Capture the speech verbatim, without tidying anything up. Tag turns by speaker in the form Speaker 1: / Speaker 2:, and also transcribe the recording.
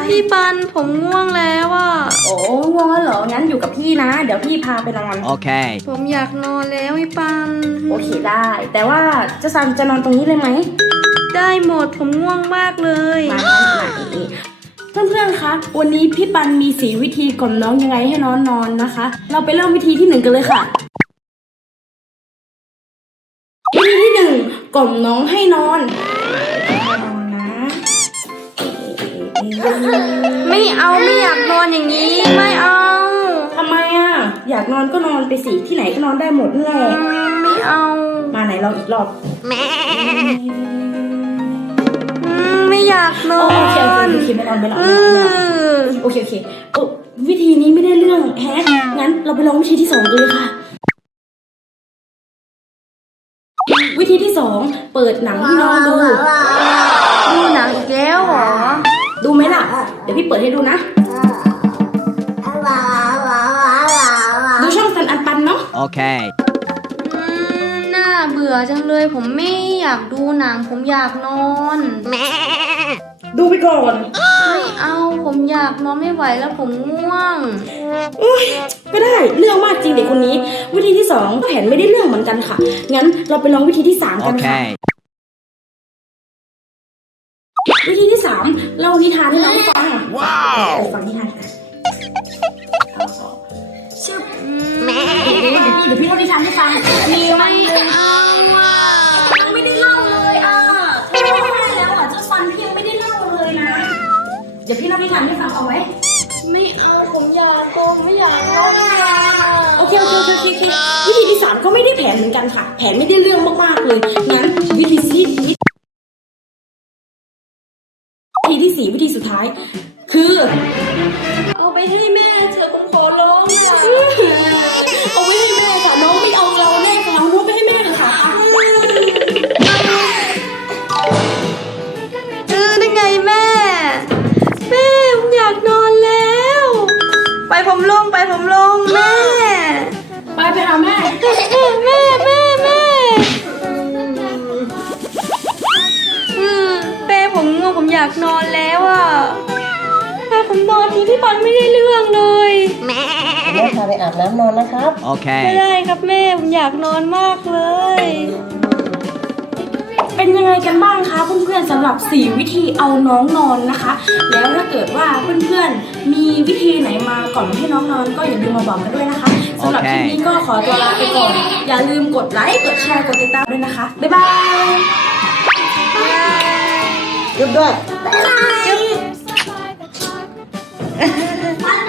Speaker 1: พี่ปันผมง่วงแล้วอ่ะ
Speaker 2: โอ้ง่วงแล้วเหรองั้นอยู่กับพี่นะ เดี๋ยวพี่พาไปนอน
Speaker 3: โอเค
Speaker 1: ผมอยากนอนแล้วพี่ปัน
Speaker 2: โอเคได้ แต่ว่าเจะซันจะนอนตรงนี้เลยไหม
Speaker 1: ได้หมดผมง่วงมากเลย
Speaker 2: มาไหนเพื่อนๆคะวันนี้พี่ปันมีสี่วิธีกล่อมน้องยังไงให้น้องนอนนะคะ เราไปเริ่มวิธีที่หนึ่งกันเลยค่ะวิธีที่หนึ่งกล่อมน้องให้นอนนอนนะ
Speaker 1: ไม่เอาไม่อยากนอนอย่างนี้ไม่เอา
Speaker 2: ทำไมอ่ะอยากนอนก็นอนไปสิที่ไหนก็นอนได้หมดนั่นแหละ
Speaker 1: ไม่เอา
Speaker 2: มาไหนลองอีกรอบ
Speaker 1: ไม่อยากนอน
Speaker 2: โอเคโอเคโอเคไม่นอนไม่นอนไม่นอนโอเคโอเควิธีนี้ไม่ได้เรื่องแฮะงั้นเราไปลองวิธีที่สองกันเลยค่ะวิธีที่สองเปิดหนังให้น้องดู
Speaker 1: ดูหนังอีกแล้วเหรอ
Speaker 2: ดูไหมล่ะเดี๋ยวพี่เปิดให้ดูนะดูช่องซันอันปันเนาะ
Speaker 3: โอเค
Speaker 1: น่าเบื่อจังเลยผมไม่อยากดูหนังผมอยากนอน
Speaker 2: ดูไปก่อน
Speaker 1: ไม่เอาผมอยากนอนไม่ไหวแล้วผมง่วง
Speaker 2: ก็ได้เรื่องมากจริงเด็กคนนี้วิธีที่สองแผนไม่ได้เรื่องเหมือนกันค่ะงั้นเราไปลองวิธีที่สามกันค่ะวิธีที่สามเล่านิทานให้น้องฟังว้าวฟังนิทานค่ะชื่อแม่เดี๋ยวพี่เล่านิทานให้ฟังมีวันหนึ่งยังไม่ได้เล่าเลยอ่ะเล่าให้แล้วอ่ะเจ้าฟันพี่ยังไม่ได้เล่าเลยนะเดี๋ยวพี่เล่านิทานให้ฟังเอาไว้
Speaker 1: ไม่เอาผมอยากโกงไม่อยากเล่า
Speaker 2: โอเคโอเคโอเคโอเควิธีที่สามก็ไม่ได้แผนเหมือนกันค่ะแผนไม่ได้เรื่องมากๆเลยงั้นวิธีที่วิธีที่สี่วิธีสุดท้ายคือเอาไปให้แม่เธอคงขอร้องค่ะเอาไว้ให้แม่ค่ะน้องไม่เอาเราแน่ค่ะน้องไปให้แม่เถอะค่ะ
Speaker 1: เออได้ไงแม่แม่ผมอยากนอนแล้วไปผมลงไปผมลงแม่
Speaker 2: ไปไปหาแม่
Speaker 1: แม่แม่แม่แม่ผมง่วงผมอยากนอนแล้วอ่ะถ้าผมนอนทีพี่ปันไม่ได้เรื่องเลย
Speaker 2: แม่แม่พาไปอาบน้ำนอนนะครับ
Speaker 3: โอเค
Speaker 1: ไม่ได้ครับแม่ผมอยากนอนมากเลย
Speaker 2: เป็นยังไงกันบ้างคะเพื่อนๆสำหรับสี่วิธีเอาน้องนอนนะคะแล้วถ้าเกิดว่าเพื่อนๆมีวิธีไหนมาก่อนให้น้องนอนก็อย่าลืมมาบอกกันด้วยนะคะสำหรับคลิปนี้ก็ขอตัวลาไปก่อนอย่าลืมกดไลค์กดแชร์กดติดตามด้วยนะคะบ๊ายบายจุ๊บด้วย
Speaker 1: จุ๊บ